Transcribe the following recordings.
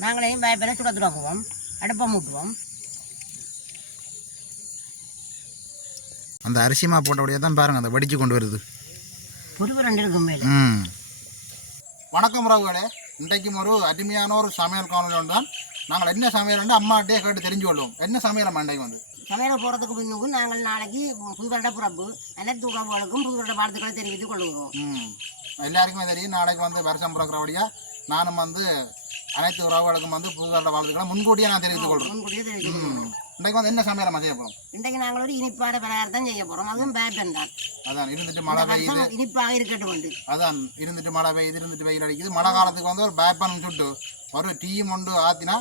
நாங்களையும் பயப்பட சுட துறக்குவோம் அடுப்பை மூட்டுவோம். அந்த அரிசிமா போட்டபடியே தான் பாருங்க அந்த வடிச்சு கொண்டு வருது. பொறுப்பு ரெண்டு இருக்கும் மேலே. ம். வணக்கம் உறவுகளே. இன்றைக்கும் ஒரு அருமையான ஒரு சமையல் காணொலி தான். நாங்கள் என்ன சமையல் அம்மாட்டே கேட்டு தெரிஞ்சு கொள்வோம். என்ன சமையல் இன்றைக்கு வந்து? சமையல் போகிறதுக்கு முன்னுக்கு நாங்கள் நாளைக்கு புது வருட பிறப்பு அனைத்து உறவுகளுக்கும் புது வருட வாழ்த்துக்களை தெரிவித்துக் கொள்கிறோம் ம். எல்லாருக்குமே தெரியும் நாளைக்கு வந்து வருஷம் பிறக்கிறபடியா நானும் வந்து அனைத்து உறவுகளுக்கும் வந்து புது வருட வாழ்த்துக்களை முன்கூட்டியே நான் தெரிவித்துக் கொள்கிறேன் முன்கூட்டியே இன்றைக்கு வந்து என்ன சமையல் செய்ய போகிறோம் இன்றைக்கு நாங்கள் ஒரு இனிப்பான பலகாரம் தான் செய்ய போகிறோம் அதுவும் பேப்பன் தான். அதான் இருந்துட்டு மழை பெய்யுது. இனிப்பாக இருக்கட்டும் உண்டு அதான் இருந்துட்டு மழை பெய்யுது இருந்துட்டு வெயில் அடிக்குது. மழை காலத்துக்கு வந்து ஒரு பேப்பன் சுட்டு ஒரு டீயும் ஒன்று ஆத்தினா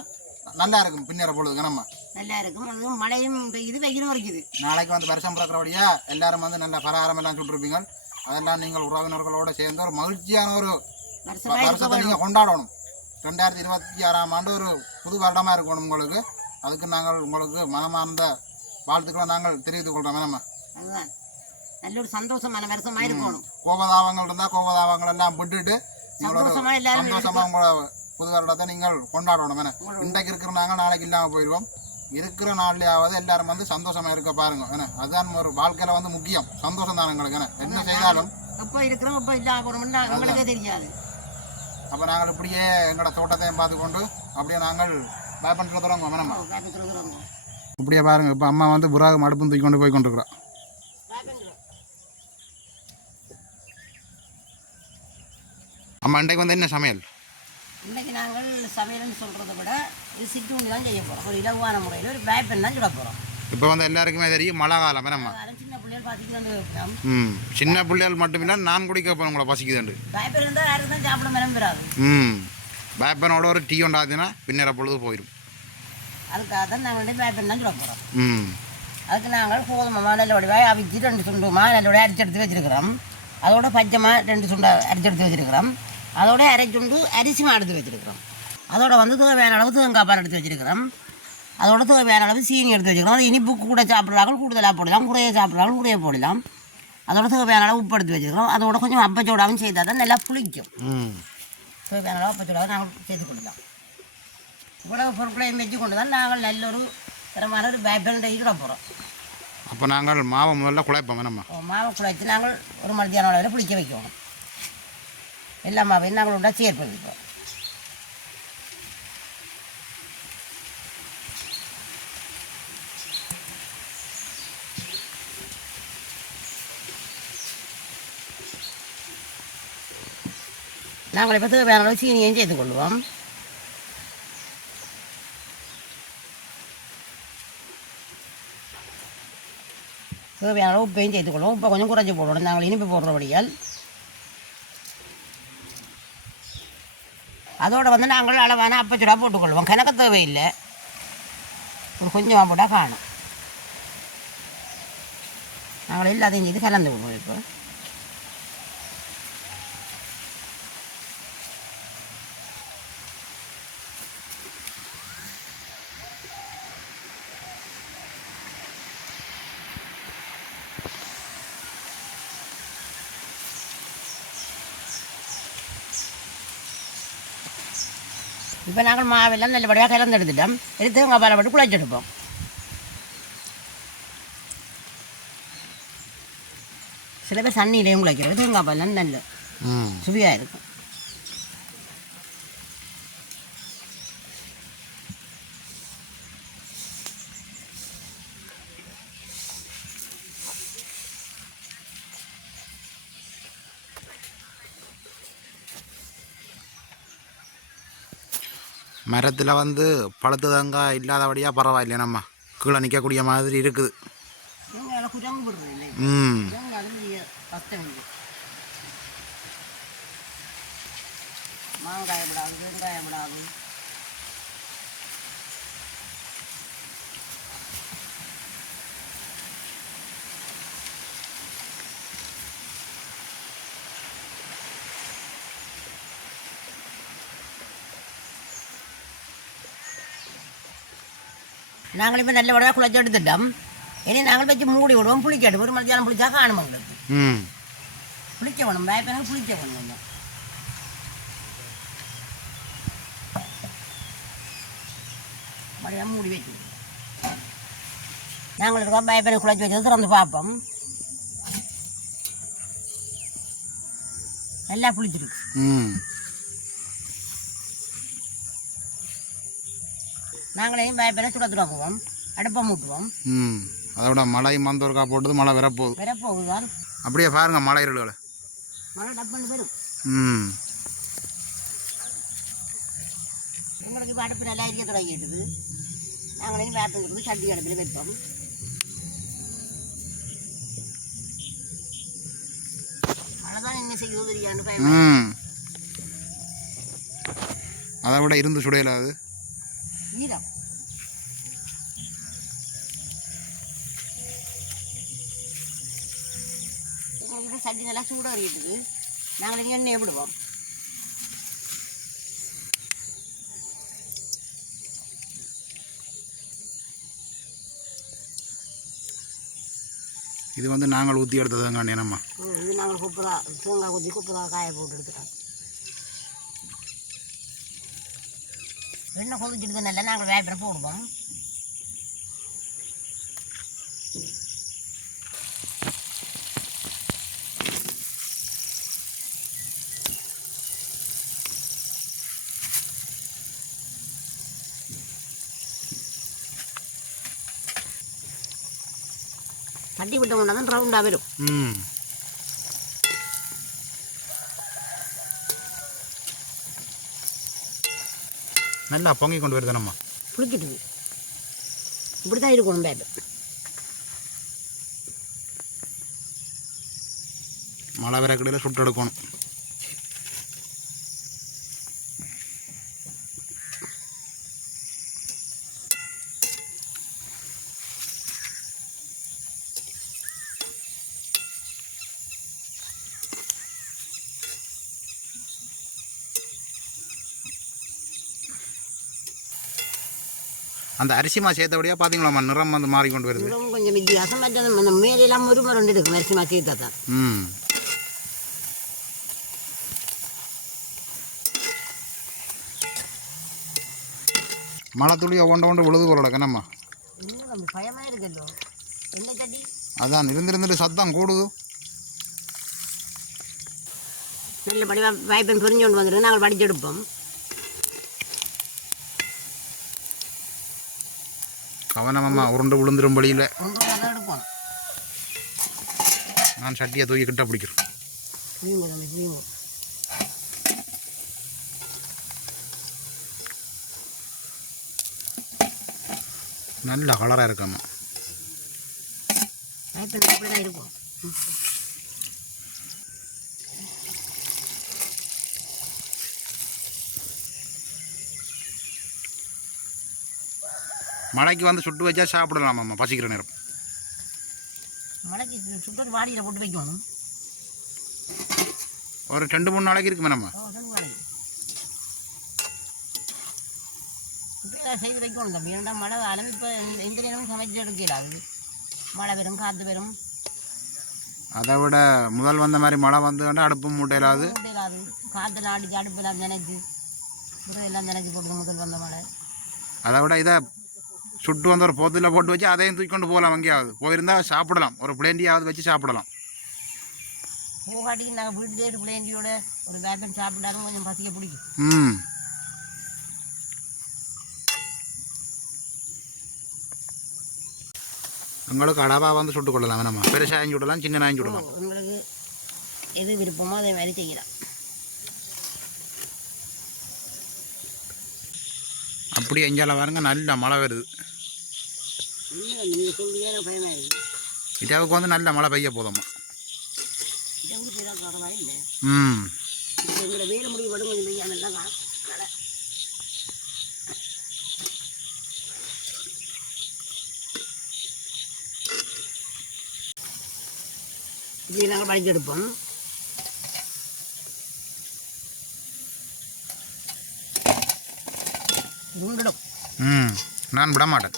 நல்லா இருக்கும் பின்னேற பொழுது நம்ம நல்லா இருக்கும். அதுவும் மழையும் பெய்யுது வெயிலும் இருக்குது நாளைக்கு வந்து வருஷம் பிறக்கிறபடியா எல்லாரும் வந்து நல்ல பலகாரம் எல்லாம் சுட்டுருப்பீங்க. அதெல்லாம் நீங்கள் உறவினர்களோட சேர்ந்து ஒரு மகிழ்ச்சியான ஒரு வருஷத்தை நீங்கள் கொண்டாடணும். ரெண்டாயிரத்தி இருபத்தி ஆறாம் ஆண்டு ஒரு புது வருடமாக இருக்கணும் உங்களுக்கு. அதுக்கு நாங்கள் உங்களுக்கு மனமார்ந்த வாழ்த்துக்களை நாங்கள் தெரிவித்துக் கொள்கிறோம் நம்ம அதுதான். நல்ல ஒரு சந்தோஷமான வருஷமாக இருக்கணும். கோபதாபங்கள் இருந்தால் கோபதாபங்கள் எல்லாம் விட்டுட்டு சந்தோஷமா எல்லாரும் சந்தோஷமா உங்களோட புது வருடத்தை நீங்கள் கொண்டாடணும் என்ன இன்றைக்கு இருக்கிற நாங்கள் நாளைக்கு இல்லாமல் போயிடுவோம் இருக்கிற நாள்லயாவது எல்லாரும் வந்து சந்தோஷமா இருக்க பாருங்க. என்ன அதுதான் ஒரு வாழ்க்கையில வந்து முக்கியம். சந்தோஷம் தான் எங்களுக்கு என்ன என்ன செய்தாலும் எப்போ இருக்கிறோம் எப்போ இல்லாம போகிறோம்னு எங்களுக்கே தெரியாது. அப்போ நாங்கள் இப்படியே எங்களோட தோட்டத்தையும் பார்த்துக்கொண்டு அப்படியே நாங்கள் பேப்பன்ல தொடங்குவோம் சொல்லுகிறோம் இப்படியே பாருங்க இப்போ அம்மா வந்து புறாக அடுப்பும் தூக்கி கொண்டு போய் கொண்டிருக்கிறோம் அம்மா இன்றைக்கு வந்து என்ன சமையல்? இன்னைக்கு நாங்கள் சமையல்னு சொல்கிறத விட இது சிற்றுண்டி தான் செய்ய போகிறோம் ஒரு இலகுவான முறையில் ஒரு பேப்பன் தான் சுட போகிறோம் இப்போ வந்து எல்லாருக்குமே தெரியும் மழை காலம் என்னம்மா சின்ன பிள்ளைகள் பார்த்துட்டு வந்து வைக்கலாம் ம். சின்ன பிள்ளைகள் மட்டும் இல்லை நான் குடிக்க போகிறேன் உங்களை பசிக்குதுண்டு பேப்பர் இருந்தால் யாருக்கு தான் சாப்பிட ம். பேப்பனோட ஒரு டீ உண்டாச்சுன்னா பின்னர பொழுது போயிடும் அதுக்காக தான் நாங்கள் பேப்பன் தான் போகிறோம் ம். அதுக்கு நாங்கள் கோதுமை வடிவாய் அவிச்சு ரெண்டு சுண்டுமா நல்ல அரிச்சு எடுத்து வச்சிருக்கிறோம். அதோட பச்சைமா ரெண்டு சுண்டை அரிச்சு எடுத்து வச்சிருக்கிறோம். அதோட அரை சுண்டு அரிசி மா எடுத்து வச்சிருக்கிறோம். அதோட வந்து தேவையான அளவு தேங்காய் பால் எடுத்து வச்சிருக்கிறோம். அதோட தேவையான அளவு சீனி எடுத்து வச்சுக்கிறோம் அது இனிப்பு கூட சாப்பிட்றாங்க கூடுதலாக போடலாம் குறைய சாப்பிட்றாங்க குறைய போடலாம். அதோட தேவையான அளவு உப்பு எடுத்து வச்சுக்கிறோம் அதோட கொஞ்சம் அப்பச்சோடாவும் செய்தால் தான் நல்லா புளிக்கும். தேவையான அளவு அப்பச்சோடாவும் நாங்கள் சேர்த்து கொள்ளலாம் இவ்வளவு பொருட்களையும் வச்சு கொண்டு தான் நாங்கள் நல்ல ஒரு தரமான ஒரு பேப்பர் இட போகிறோம் அப்போ நாங்கள் மாவை முதல்ல குழைப்போம் என்னம்மா மாவை குழைத்து நாங்கள் ஒரு மத்தியான அளவில் புளிக்க வைக்கணும். எல்லா மாவையும் நாங்கள் உண்டா சேர்ப்பு வைப்போம். நாங்கள் இப்போ தேவையான சீனியும் சேர்த்து கொள்வோம் தேவையான அளவு உப்பையும் சேர்த்துக்கொள்வோம் உப்பை கொஞ்சம் குறைஞ்சி போடணும் நாங்கள் இனிப்பு போடுறபடியால் அதோடு வந்து நாங்கள் அளவான அப்பச்சுடா போட்டுக்கொள்வோம் கணக்கு தேவையில்லை ஒரு கொஞ்சமாக போட்டால் காணும் நாங்கள் எல்லாத்தையும் செய்து கலந்து விடுவோம் இப்போ இப்போ நாங்கள் மாவெல்லாம் நல்லபடியாக கலந்து எடுத்துட்டோம் எடுத்து தேங்காய் பாலை போட்டு குழைச்செடுப்போம் சில பேர் சன்னிலையும் குழைக்கிறது தேங்காய் பால்லாம் நல்ல சுவையாக இருக்கும் மரத்தில் வந்து பழுத்து தேங்காய் இல்லாதபடியாக பரவாயில்லை நம்ம. கீழே நிற்கக்கூடிய மாதிரி இருக்குது. ம். நாங்கள் இப்போ நல்ல விடவா குழச்சி எடுத்துட்டோம் இனி நாங்கள் வச்சு மூடி விடுவோம் புளிக்கட்டும் ஒரு மத்தியானம் புளிச்சா காணும் எங்களுக்கு ம் புளிக்க வேணும் பயப்பஎனக்கு புளிக்க வேணும் கொஞ்சம் அப்படியே மூடி வச்சு நாங்கள் இருக்கோம் பயப்பட குழச்சி வச்சது திறந்து பார்ப்போம் எல்லாம் புளிச்சிருக்கு ம் நாங்களையும் பயப்பட சுட துடக்குவோம் அடுப்பை மூட்டுவோம். ம் அதோட மழை மந்தோர்க்கா போட்டது மழை வரப்போகுது. பிறப்போகுதான் அப்படியே பாருங்க மழை இருளுகளை. மழை டப்புன்னு வரும் ம். எங்களுக்கு இப்போ அடுப்பு நல்லா எரிய தொடங்கிட்டுது நாங்களையும் வேப்பங்கிறது சட்டி அடுப்பில் வைப்போம். தான் அதை விட இருந்து சுடையில அது. ஈரம் எங்களுக்கு சட்டி நல்லா சூடாக இருக்குது நாங்கள் இங்கே எண்ணெய் விடுவோம் இது வந்து நாங்கள் ஊற்றி எடுத்ததுங்க என்னம்மா ம், இது நாங்கள் குப்பரா தேங்காய் ஊற்றி குப்பரா காய போட்டு எடுத்துட்டோம் எண்ணெய் கொதிச்சுட்டு நல்லா நாங்கள் வேப்பரை போடுவோம். தட்டி விட்டோம்னா தான் ரவுண்டாக வரும். ம். நல்லா பொங்கி கொண்டு வருது நம்ம புளிச்சிட்டுது இப்படி தான் இருக்கணும் பேட்டு மழை வர கடையில் சுட்டு எடுக்கணும். அந்த அரிசிமா சேர்த்தபடியாக பார்த்தீங்களாம்மா நிறம் வந்து மாறிக்கொண்டு வருது. இதுவும் கொஞ்சம் வித்தியாசம் மற்றது மேலெல்லாம் ஒரு மரம் எடுக்கும் அரிசிமா சேர்த்தா தான். ம். மழை துளி ஒண்ட ஒன்று விழுது போல கண்ணம்மா பயமாக இருக்குல்லோ என்ன சட்டி அதான் இருந்து இருந்துட்டு சத்தம் கூடுது. நல்லபடி வாய்ப்பன் புரிஞ்சு கொண்டு வந்துருக்கு நாங்கள் படிச்செடுப்போம். கவனமம்மா உருண்டு விழுந்துரும் வழியில். நான் சட்டியை தூக்கி கிட்ட பிடிக்கிறேன். நல்ல கலராக இருக்காம்மா இருக்கும் மழைக்கு வந்து சுட்டு வச்சா சாப்பிடலாமாம்மா? பசிக்கிற நேரம். மழைக்கு சுட்டு வாடியில் போட்டு வைக்கணும். ஒரு ரெண்டு மூணு நாளைக்கு இருக்குமே நம்ம. செய்து வைக்கணும் தம்பி. ஏன்னா மழை காலம் இப்போ எந்த நேரமும் சமைச்சு எடுக்கல அது மழை வரும் காற்று வரும் அதை விட முதல் வந்த மாதிரி மழை வந்து அடுப்பு மூட்டையிலாது காற்றுலாம் அடிச்சு அடுப்பெல்லாம் நினைச்சு. எல்லாம் நினைச்சு போட்டு முதல் வந்த மழை. அதை விட இதை சுட்டு வந்து ஒரு போத்தில் போட்டு வச்சு அதையும் தூக்கி கொண்டு போகலாம் எங்கேயாவது போயிருந்தா சாப்பிடலாம். ஒரு பிளேண்டியாவது வச்சு சாப்பிடலாம். போகாட்டிக்கு நாங்கள் வீட்டிலே பிள்ளைண்டியோட ஒரு வேப்பன் சாப்பிட்டாலும் கொஞ்சம் பசிக்க பிடிக்கும். ம். உங்களுக்கு அடவா வந்து சுட்டு கொள்ளலாம் நம்ம பெருசாயும் சுடலாம் சின்ன நாயும் சுடலாம். உங்களுக்கு எது விருப்பமோ அதே மாதிரி செய்யலாம். அப்படி எஞ்சால பாருங்க நல்ல மழை வருது. நீங்கள் சொல்லியே எனக்கு பயமாக இருக்குது இதாவுக்கு வந்து நல்ல மழை பெய்ய போதும்மா. ம். எங்களை வேலை முடிவு படும் கொஞ்சம் தான் கடை இப்படி நாங்கள் படிச்செடுப்போம் உருண்டிடும் ம் நான் விட மாட்டேன்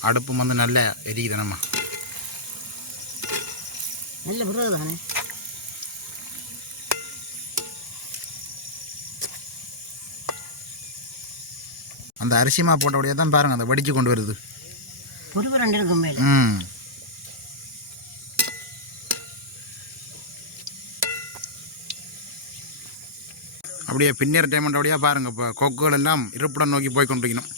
அடுப்பு வந்து நல்ல எரியுது நம்ம. நல்ல தானே அந்த அரிசிமா போட்டபடியே தான் பாருங்க அந்த வடிச்சு கொண்டு வருது. ம். அப்படியே பின்னர் டைமண்ட் அப்படியே பாருங்க இப்போ கொக்குகள் எல்லாம் இருப்பிடம் நோக்கி போய் கொண்டிருக்கணும்.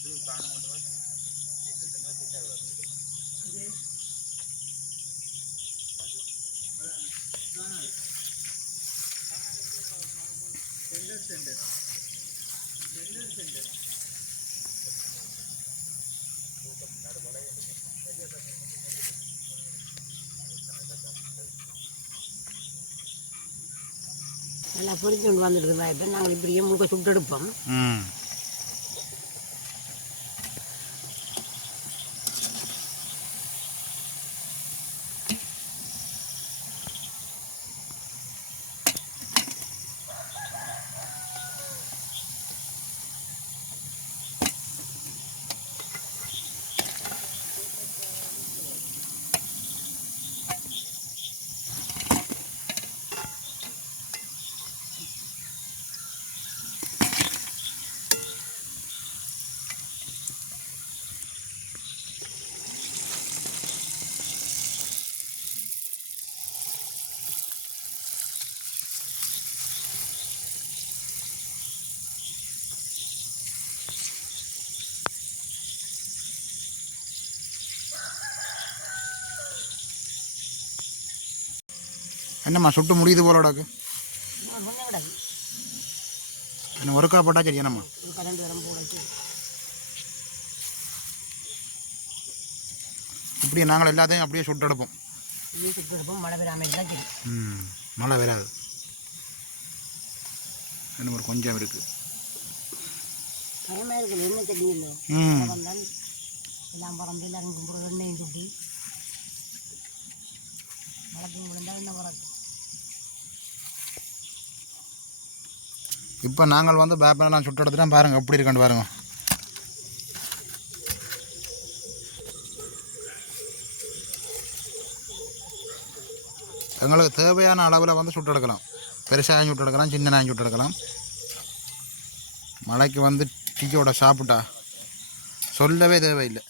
பொறிச்சு கொண்டு வந்துட்டு நாங்கள் இப்படியே முழுக்க சுட்டெடுப்போம் என்னம்மா சுட்டு முடியுது போல கொஞ்சம் கிடக்கு இன்னும் ஒருக்கா போட்டா சரி என்னம்மா? இப்படியே நாங்கள் எல்லாத்தையும் அப்படியே சுட்டு எடுப்போம். மழை பெறாமல் ம் மழை வராது. இன்னும் ஒரு கொஞ்சம் இருக்குது பயமாக இருக்குது என்ன தண்ணி வந்தால் எல்லாம் பறந்து எல்லாரும் கும்பிட்றது எண்ணெயும் சுட்டி மழை விழுந்தால் என்ன வராது. இப்போ நாங்கள் வந்து பேப்பரெல்லாம் சுட்டு எடுத்துட்டா பாருங்கள் எப்படி இருக்கான்னு பாருங்க. எங்களுக்கு தேவையான அளவில் வந்து சுட்டு எடுக்கலாம். பெருசாக சுட்டு எடுக்கலாம் சின்ன சுட்டு எடுக்கலாம். மழைக்கு வந்து டீயோட சாப்பிட்டா சொல்லவே தேவையில்லை.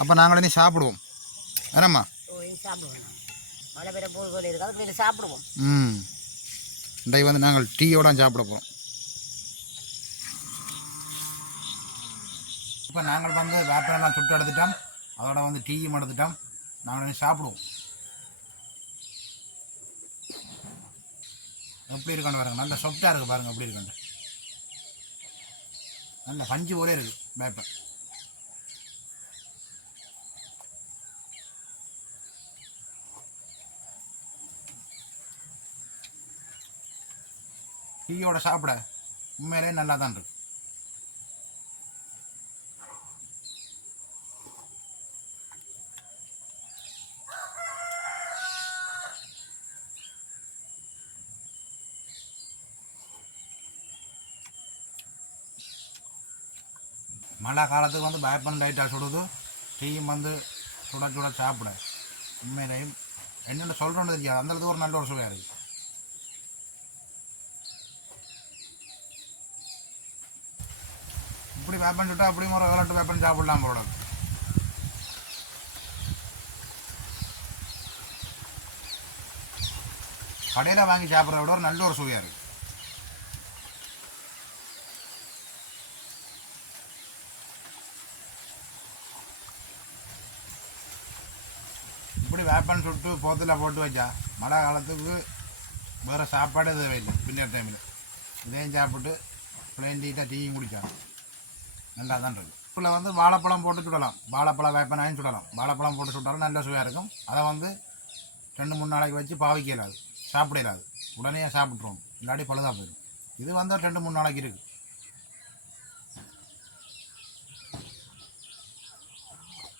அப்போ நாங்கள் இனி சாப்பிடுவோம். என்னம்மா? சாப்பிடுவோம் மழை பெற போது போல இருக்குது. அதுக்கு போய் சாப்பிடுவோம். ம். இன்றைக்கு வந்து நாங்கள் டீயோட சாப்பிட போகிறோம் இப்போ நாங்கள் வந்து வேப்பெல்லாம் சுட்டு எடுத்துட்டோம். அதோட வந்து டீயும் எடுத்துட்டோம். நாங்கள் சாப்பிடுவோம். எப்படி இருக்கான்னு பாருங்க. நல்ல சொப்டாக இருக்குது பாருங்கள் எப்படி இருக்கான்னு. நல்ல பஞ்சு போலே இருக்குது வேப்பை டீயோட சாப்பிட உண்மையிலே நல்லா தான் இருக்கு. மழை காலத்துக்கு வந்து பயப்பன் லைட்டாக சுடுது டீயும் வந்து சுட சுட சாப்பிட. உண்மையிலேயும் என்னென்ன சொல்கிறோன்னு தெரியாது. அந்த அளவுக்கு ஒரு நல்ல ஒரு சுவையாக இருக்குது இப்படி வேப்பன் சுட்டா அப்படியும் ஒரு விளாட்டு வேப்பன் சாப்பிடலாம் போட கடையில் வாங்கி சாப்பிட்றத விட ஒரு நல்ல ஒரு சுவையாக இருக்குது இப்படி வேப்பன் சுட்டு போத்தில் போட்டு வச்சா மழை காலத்துக்கு வேறு சாப்பாடு தேவையில்லை பின்னர் டைமில் இதையும் சாப்பிட்டு பிளேன் டீட்டாக டீயும் குடிச்சாங்க நல்லா தான் இருக்குது இதில் வந்து வாழைப்பழம் போட்டு சுடலாம். வாழைப்பழம் வேப்பனாயும் சுடலாம். வாழைப்பழம் போட்டு சுட்டாலும் நல்ல சுவையாக இருக்கும். அதை வந்து ரெண்டு மூணு நாளைக்கு வச்சு பாவிக்க சாப்பிடாது உடனே சாப்பிட்ருவோம் இல்லாட்டி பழுதாக போயிடும். இது வந்து ரெண்டு மூணு நாளைக்கு இருக்குது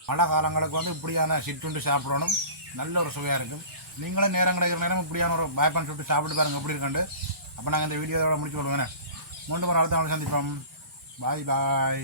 மழை காலங்களுக்கு வந்து இப்படியான சிற்றுண்டு சாப்பிடணும். நல்ல ஒரு சுவையாக இருக்கும். நீங்களும் நேரம் கிடைக்கிற நேரம் இப்படியான ஒரு பயப்பன் சுட்டு சாப்பிட்டு பாருங்க. எப்படி இருக்கண்டு அப்போ நாங்கள் இந்த வீடியோவோட முடிச்சு விடுவேன் மூன்று ஒரு அடுத்த நாள் சந்திப்போம். பாய் பாய்